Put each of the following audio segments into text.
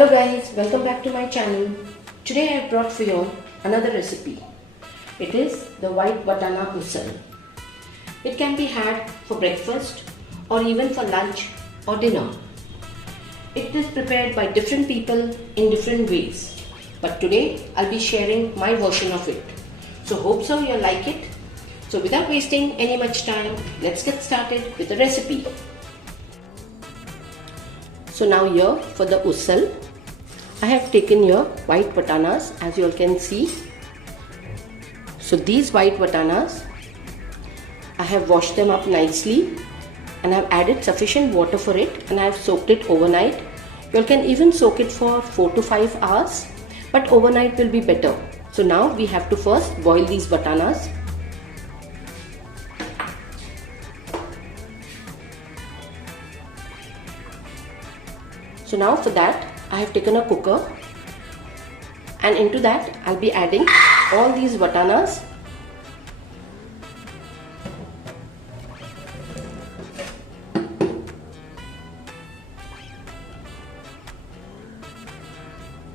Hello guys, welcome back to my channel. Today I have brought for you another recipe. It is the white batana usal. It can be had for breakfast or even for lunch or dinner. It is prepared by different people in different ways. But today I'll be sharing my version of it. So hope so you'll like it. So without wasting any much time, let's get started with the recipe. So now here for the usal, I have taken here white batanas, as you all can see. So these white batanas, I have washed them up nicely and I have added sufficient water for it and I have soaked it overnight. You all can even soak it for 4 to 5 hours, but overnight will be better. So now we have to first boil these batanas. So now for that I have taken a cooker and into that I'll be adding all these batanas.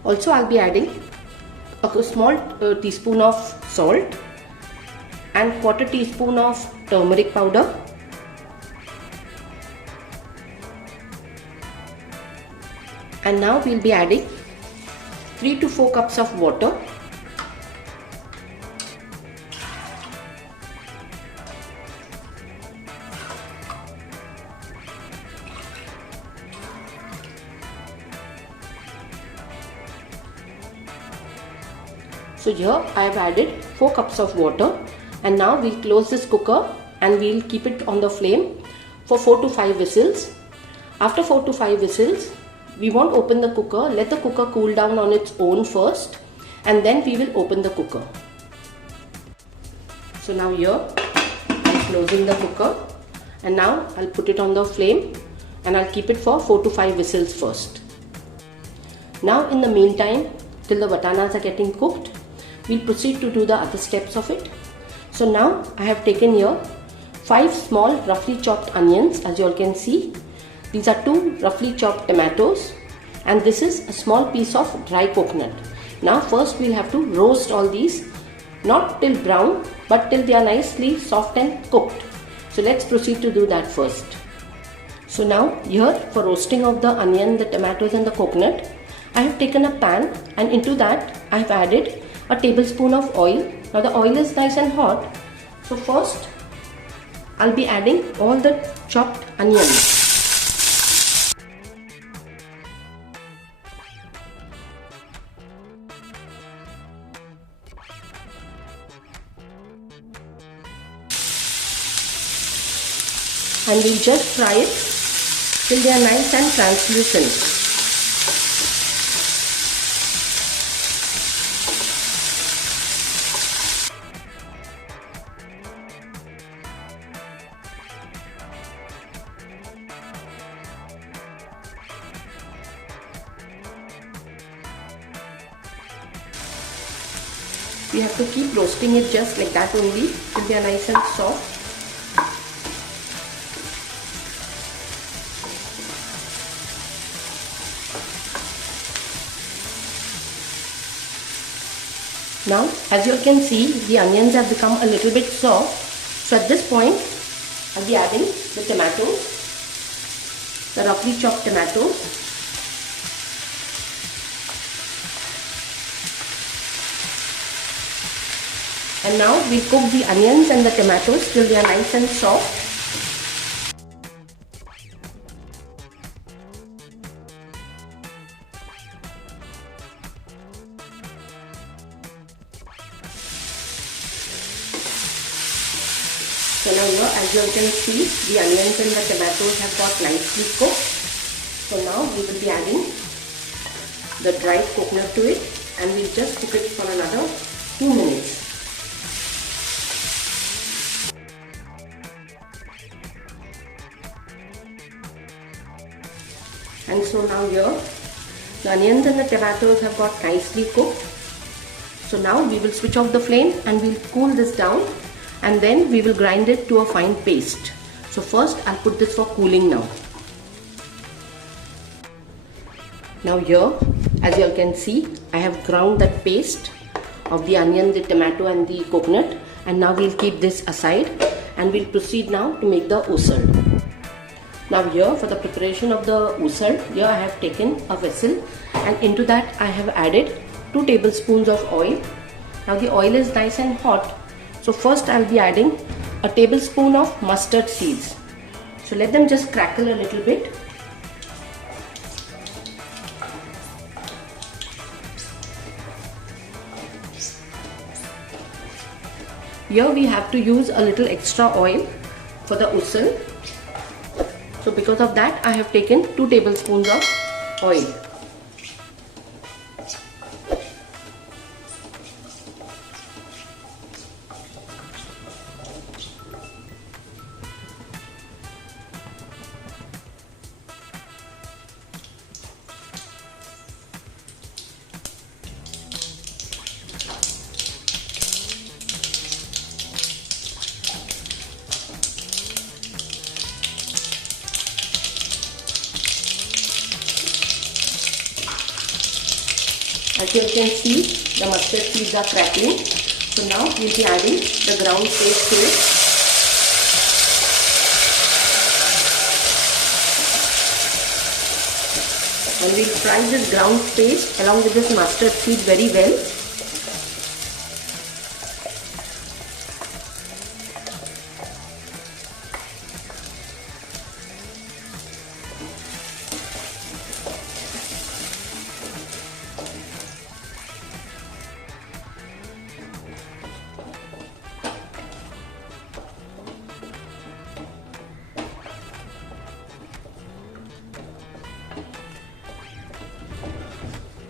Also I'll be adding a small teaspoon of salt and quarter teaspoon of turmeric powder. And now we'll be adding 3 to 4 cups of water. So here I have added 4 cups of water and now we'll close this cooker and we'll keep it on the flame for 4 to 5 whistles. After 4 to 5 whistles, we won't open the cooker, let the cooker cool down on its own first and then we will open the cooker. So now here I'm closing the cooker and now I'll put it on the flame and I'll keep it for 4 to 5 whistles first. Now in the meantime, till the batanas are getting cooked, we'll proceed to do the other steps of it. So now I have taken here 5 small roughly chopped onions, as you all can see. These are 2 roughly chopped tomatoes and this is a small piece of dry coconut. Now first we'll have to roast all these, not till brown but till they are nicely soft and cooked. So let's proceed to do that first. So now here for roasting of the onion, the tomatoes and the coconut, I have taken a pan and into that I have added a tablespoon of oil. Now the oil is nice and hot. So first I'll be adding all the chopped onions. And we'll just fry it till they are nice and translucent. We have to keep roasting it just like that only till they are nice and soft. Now, as you can see, the onions have become a little bit soft. So at this point, I'll be adding the tomatoes, the roughly chopped tomatoes. And now we cook the onions and the tomatoes till they are nice and soft. So now here, as you can see, the onions and the tomatoes have got nicely cooked. So now we will be adding the dried coconut to it and we'll just cook it for another 2 minutes. And so now here, the onions and the tomatoes have got nicely cooked. So now we will switch off the flame and we'll cool this down and then we will grind it to a fine paste. So first I'll put this for cooling now. Now here, as you all can see, I have ground that paste of the onion, the tomato and the coconut, and now we'll keep this aside and we'll proceed now to make the usal. Now here for the preparation of the usal, here I have taken a vessel and into that I have added 2 tablespoons of oil. Now the oil is nice and hot, so first I'll be adding a tablespoon of mustard seeds. So let them just crackle a little bit. Here we have to use a little extra oil for the usal. So because of that I have taken 2 tablespoons of oil. As you can see, the mustard seeds are crackling. So now we will be adding the ground paste to it. And we will fry this ground paste along with this mustard seed very well.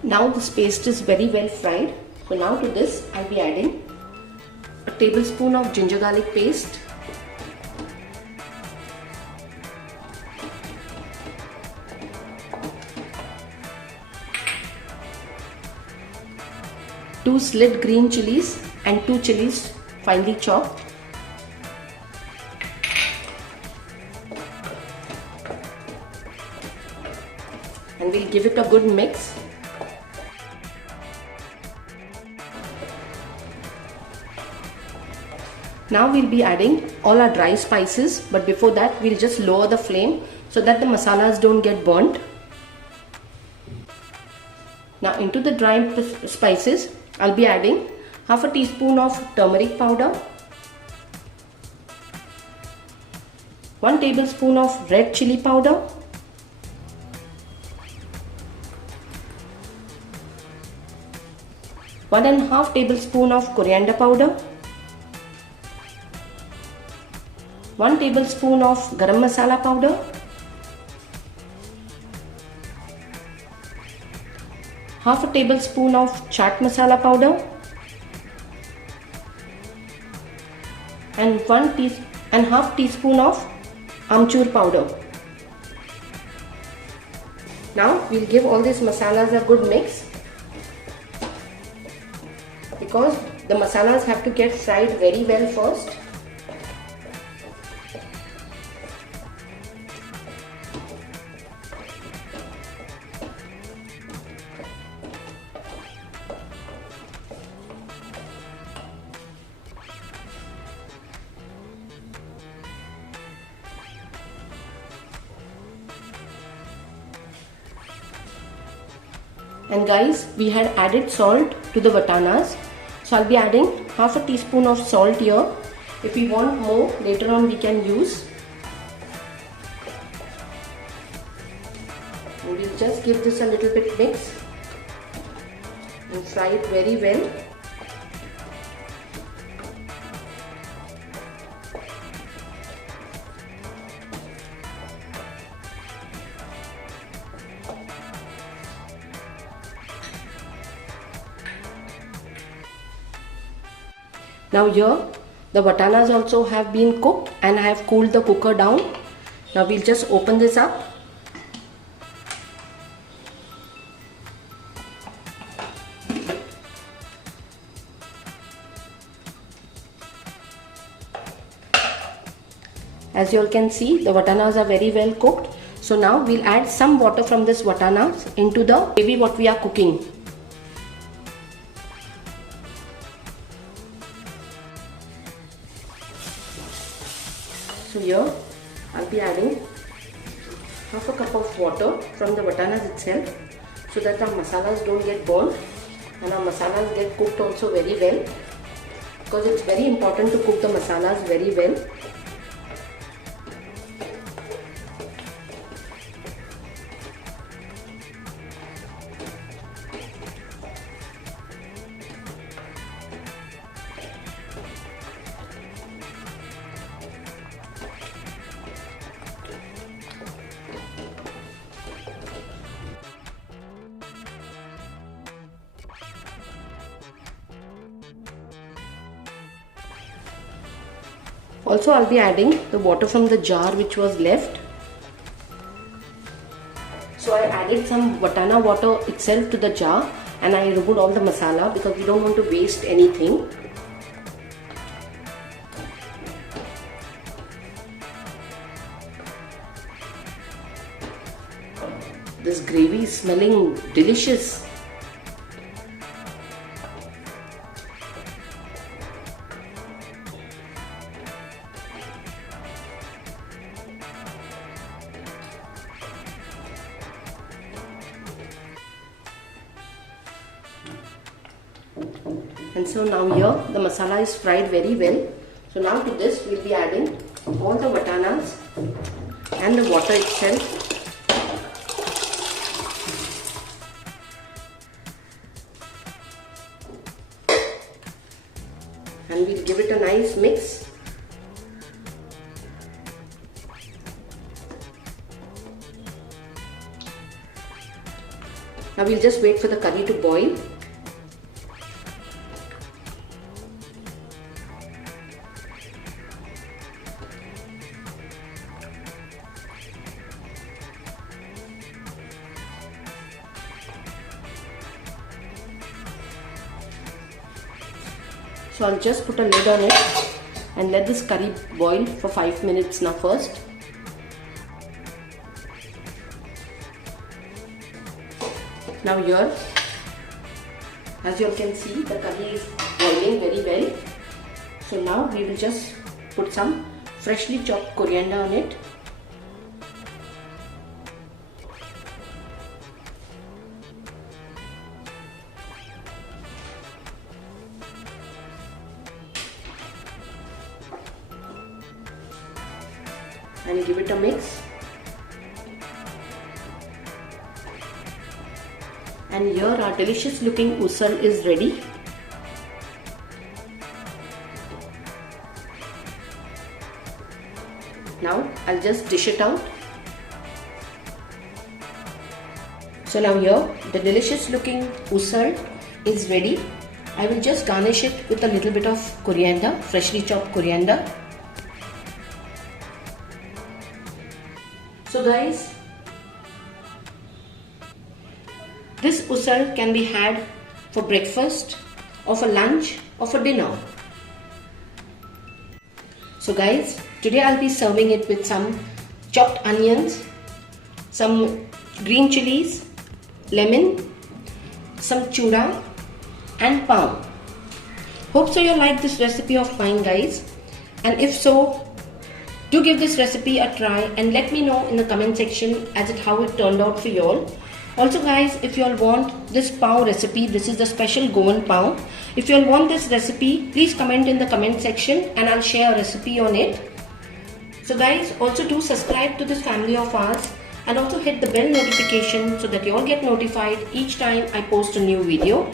Now this paste is very well fried. So now to this I'll be adding a tablespoon of ginger garlic paste, two slit green chilies and 2 chilies finely chopped, and we'll give it a good mix. Now we'll be adding all our dry spices, but before that we'll just lower the flame so that the masalas don't get burnt. Now into the dry spices I'll be adding half a teaspoon of turmeric powder, 1 tablespoon of red chili powder, 1.5 tablespoon of coriander powder, 1 tablespoon of garam masala powder, half a tablespoon of chaat masala powder, and 1.5 teaspoon of amchur powder. Now we'll give all these masalas a good mix, because the masalas have to get fried very well first. And guys, we had added salt to the vatanas, so I'll be adding half a teaspoon of salt here. If we want more, later on we can use. And we'll just give this a little bit mix and fry it very well. Now here the vatanas also have been cooked and I have cooled the cooker down. Now we'll just open this up. As you all can see, the vatanas are very well cooked. So now we'll add some water from this vatanas into the gravy what we are cooking. So here I'll be adding half a cup of water from the vatanas itself, so that our masalas don't get burnt and our masalas get cooked also very well, because it's very important to cook the masalas very well. Also, I'll be adding the water from the jar which was left. So I added some vatana water itself to the jar, and I removed all the masala because we don't want to waste anything. This gravy is smelling delicious. And so now here the masala is fried very well. So now to this we'll be adding all the vatanas and the water itself. And we'll give it a nice mix. Now we'll just wait for the curry to boil. So I'll just put a lid on it and let this curry boil for 5 minutes now first. Now here, as you all can see, the curry is boiling very well. So now we will just put some freshly chopped coriander on it. And give it a mix. And here our delicious looking usal is ready. Now I'll just dish it out. So now here the delicious looking usal is ready. I will just garnish it with a little bit of coriander, freshly chopped coriander. So guys, this usal can be had for breakfast or for lunch or for dinner. So guys, today I'll be serving it with some chopped onions, some green chilies, lemon, some chura and palm. Hope so you like this recipe of mine guys, and if so, do give this recipe a try and let me know in the comment section how it turned out for you all. Also guys, if you all want this pav recipe, this is the special Goan pav. If you all want this recipe, please comment in the comment section and I'll share a recipe on it. So guys, also do subscribe to this family of ours and also hit the bell notification so that you all get notified each time I post a new video.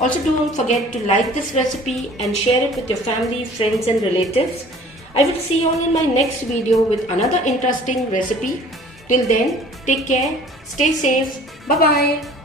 Also don't forget to like this recipe and share it with your family, friends and relatives. I will see you all in my next video with another interesting recipe. Till then, take care, stay safe, bye bye.